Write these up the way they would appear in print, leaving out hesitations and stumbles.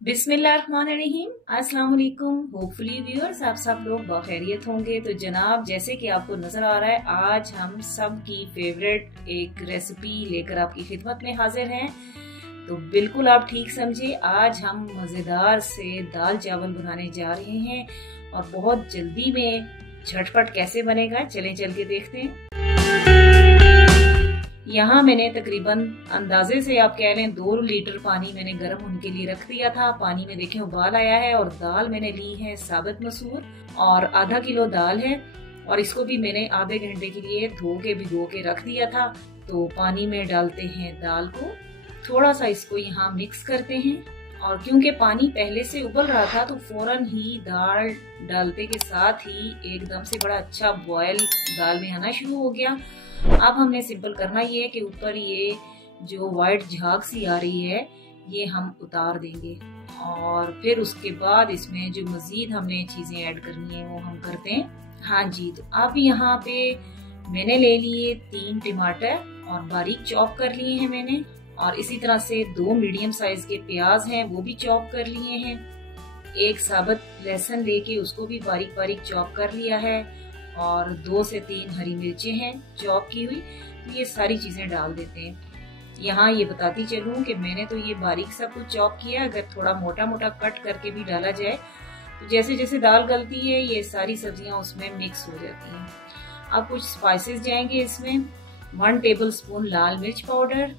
बिस्मिल्लाहिर्रहमानिर्रहीम। अस्सलाम वालेकुम। होपफुली व्यूअर्स आप सब लोग बखैरियत होंगे। तो जनाब, जैसे कि आपको नजर आ रहा है, आज हम सब की फेवरेट एक रेसिपी लेकर आपकी खिदमत में हाजिर हैं। तो बिल्कुल आप ठीक समझे, आज हम मजेदार से दाल चावल बनाने जा रहे हैं और बहुत जल्दी में झटपट कैसे बनेगा चलें चल के देखते हैं। यहाँ मैंने तकरीबन अंदाजे से आप कह लें 2 लीटर पानी मैंने गर्म होने के लिए रख दिया था। पानी में देखें उबाल आया है और दाल मैंने ली है साबित मसूर और आधा किलो दाल है और इसको भी मैंने आधे घंटे के लिए धो के भिगो के रख दिया था। तो पानी में डालते हैं दाल को, थोड़ा सा इसको यहाँ मिक्स करते हैं और क्योंकि पानी पहले से उबल रहा था तो फौरन ही दाल डालते के साथ ही एकदम से बड़ा अच्छा बॉयल दाल में आना शुरू हो गया। अब हमने सिंपल करना ये है कि ऊपर ये जो व्हाइट झाग सी आ रही है ये हम उतार देंगे और फिर उसके बाद इसमें जो मजीद हमने चीजें ऐड करनी है वो हम करते हैं। हाँ जी, तो अब यहाँ पे मैंने ले लिए 3 टमाटर और बारीक चॉप कर लिए हैं मैंने, और इसी तरह से 2 मीडियम साइज के प्याज हैं वो भी चॉप कर लिए हैं। एक साबुत लहसुन लेके उसको भी बारीक बारीक चॉप कर लिया है और 2 से 3 हरी मिर्चें हैं चॉप की हुई। तो ये सारी चीजें डाल देते हैं। यहाँ ये बताती चलूं कि मैंने तो ये बारीक सब कुछ चॉप किया, अगर थोड़ा मोटा मोटा कट करके भी डाला जाए तो जैसे जैसे दाल गलती है ये सारी सब्जियां उसमें मिक्स हो जाती हैं। अब कुछ स्पाइसेस जाएंगे इसमें। 1 टेबल स्पून लाल मिर्च पाउडर,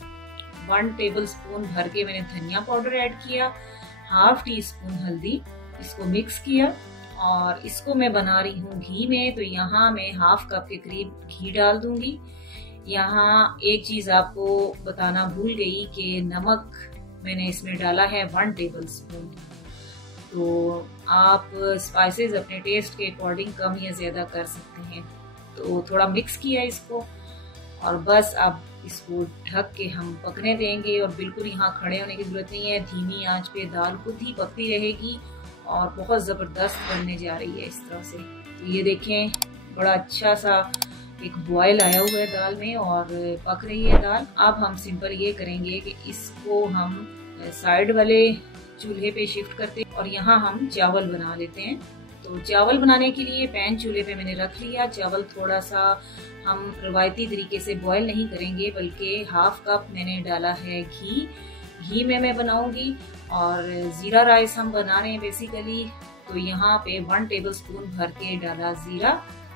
1 टेबल स्पून भर के मैंने धनिया पाउडर ऐड किया, ½ टी स्पून हल्दी, इसको मिक्स किया और इसको मैं बना रही हूँ घी में। तो यहाँ मैं ½ कप के करीब घी डाल दूंगी। यहाँ एक चीज आपको बताना भूल गई कि नमक मैंने इसमें डाला है 1 टेबल स्पून। तो आप स्पाइसेस अपने टेस्ट के अकॉर्डिंग कम या ज्यादा कर सकते हैं। तो थोड़ा मिक्स किया इसको और बस अब इसको ढक के हम पकने देंगे और बिल्कुल यहाँ खड़े होने की जरूरत नहीं है। धीमी आंच पे दाल खुद ही पकती रहेगी और बहुत जबरदस्त बनने जा रही है इस तरह से। तो ये देखें बड़ा अच्छा सा एक बॉयल आया हुआ है दाल में और पक रही है दाल। अब हम सिंपल ये करेंगे कि इसको हम साइड वाले चूल्हे पे शिफ्ट करते हैं और यहाँ हम चावल बना लेते हैं। तो चावल बनाने के लिए पैन चूल्हे पे मैंने रख लिया। चावल थोड़ा सा हम रवायती तरीके से बॉयल नहीं करेंगे बल्कि ½ कप मैंने डाला है घी में मैं बनाऊंगी और जीरा राइस हम बना रहे हैं बेसिकली। तो यहाँ पे 1 टेबल स्पून भर के डाला जीरा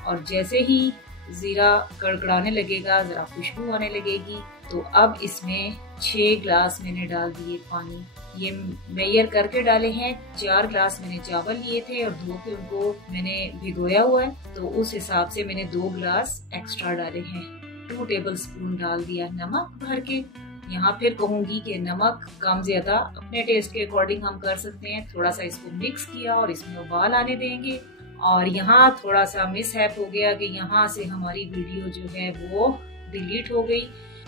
और जैसे ही जीरा कड़कड़ाने लगेगा, जरा खुशबू आने लगेगी, तो अब इसमें 6 ग्लास मैंने डाल दिए पानी। ये मेजर करके डाले हैं। 4 ग्लास मैंने चावल लिए थे और धो के उनको मैंने भिगोया हुआ है, तो उस हिसाब से मैंने 2 ग्लास एक्स्ट्रा डाले हैं। 2 टेबल स्पून डाल दिया नमक भर के। यहाँ फिर कहूंगी कि नमक कम ज्यादा अपने टेस्ट के अकॉर्डिंग हम कर सकते हैं। थोड़ा सा इसको मिक्स किया और इसमें उबाल आने देंगे। और यहाँ थोड़ा सा मिसहैप हो गया कि यहाँ से हमारी वीडियो जो है वो डिलीट हो गई।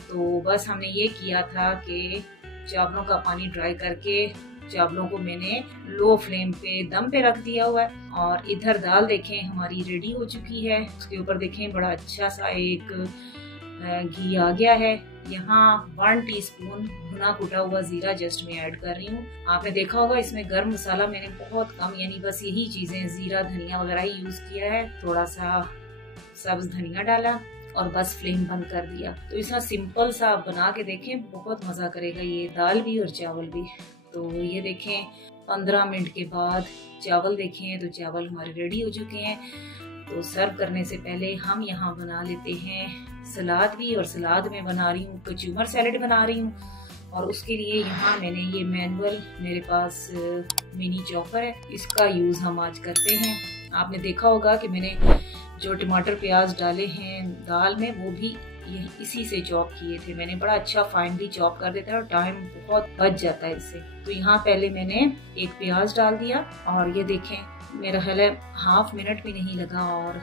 तो बस हमने ये किया था कि चावलों का पानी ड्राई करके चावलों को मैंने लो फ्लेम पे दम पे रख दिया हुआ है और इधर दाल देखें हमारी रेडी हो चुकी है। उसके ऊपर देखें बड़ा अच्छा सा एक घी आ गया है। यहाँ 1 टीस्पून भुना कुटा हुआ जीरा जस्ट मैं ऐड कर रही हूँ। आपने देखा होगा इसमें गर्म मसाला मैंने बहुत कम, यानी बस यही चीजें जीरा धनिया वगैरह ही यूज किया है। थोड़ा सा सब्ज धनिया डाला और बस फ्लेम बंद कर दिया। तो इतना सिंपल सा बना के देखें, बहुत मजा करेगा ये दाल भी और चावल भी। तो ये देखें 15 मिनट के बाद चावल देखें तो चावल हमारे रेडी हो चुके हैं। तो सर्व करने से पहले हम यहाँ बना लेते हैं सलाद भी, और सलाद में बना रही हूँ कचूमर सैलेड बना रही हूँ। और उसके लिए यहाँ मैंने ये मैनुअल मेरे पास मिनी चॉपर है, इसका यूज हम आज करते हैं। आपने देखा होगा कि मैंने जो टमाटर प्याज डाले हैं दाल में वो भी इसी से चॉप किए थे मैंने। बड़ा अच्छा फाइनली चॉप कर देता है और टाइम बहुत बच जाता है इससे। तो यहाँ पहले मैंने एक प्याज डाल दिया और ये देखें मेरा ख्याल है ½ मिनट भी नहीं लगा और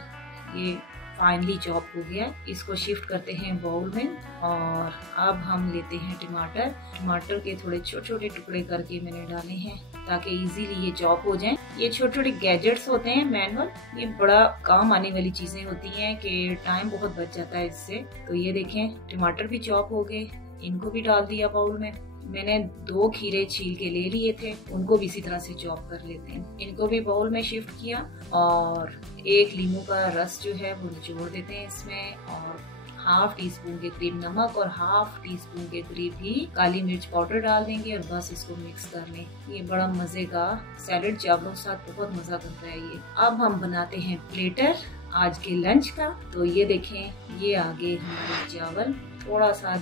ये फाइनली चॉप हो गया। इसको शिफ्ट करते हैं बाउल में और अब हम लेते हैं टमाटर के थोड़े छोटे छोटे टुकड़े करके मैंने डाले हैं ताकि इजीली ये चॉप हो जाएं। ये छोटे छोटे गैजेट्स होते हैं मैनुअल, ये बड़ा काम आने वाली चीजें होती हैं कि टाइम बहुत बच जाता है इससे। तो ये देखें टमाटर भी चॉप हो गए, इनको भी डाल दिया बाउल में मैंने 2 खीरे छील के ले लिए थे, उनको भी इसी तरह से चॉप कर लेते हैं। इनको भी बाउल में शिफ्ट किया और 1 लीमू का रस जो है वो निचोड़ देते हैं इसमें, और ½ टीस्पून के करीब नमक और ½ टीस्पून के करीब ही काली मिर्च पाउडर डाल देंगे और बस इसको मिक्स कर लें। ये बड़ा मजे का सैलेड चावलों के साथ बहुत मजा करता है ये। अब हम बनाते हैं प्लेटर आज के लंच का। तो ये देखें, ये आगे हमारे चावल, थोड़ा सा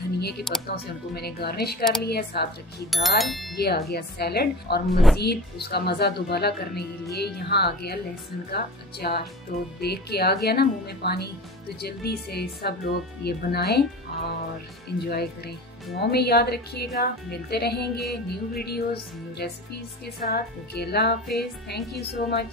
धनिये के पत्तों से उनको मैंने गार्निश कर लिया है, साथ रखी दाल, ये आ गया सैलेड, और मजीद उसका मजा दोबारा करने के लिए यहाँ आ गया लहसुन का अचार। तो देख के आ गया ना मुंह में पानी। तो जल्दी से सब लोग ये बनाएं और एंजॉय करें। दुआओं में याद रखिएगा। मिलते रहेंगे न्यू वीडियोस, न्यू रेसिपीज के साथ। Okay, Allah Hafiz. Thank you so much.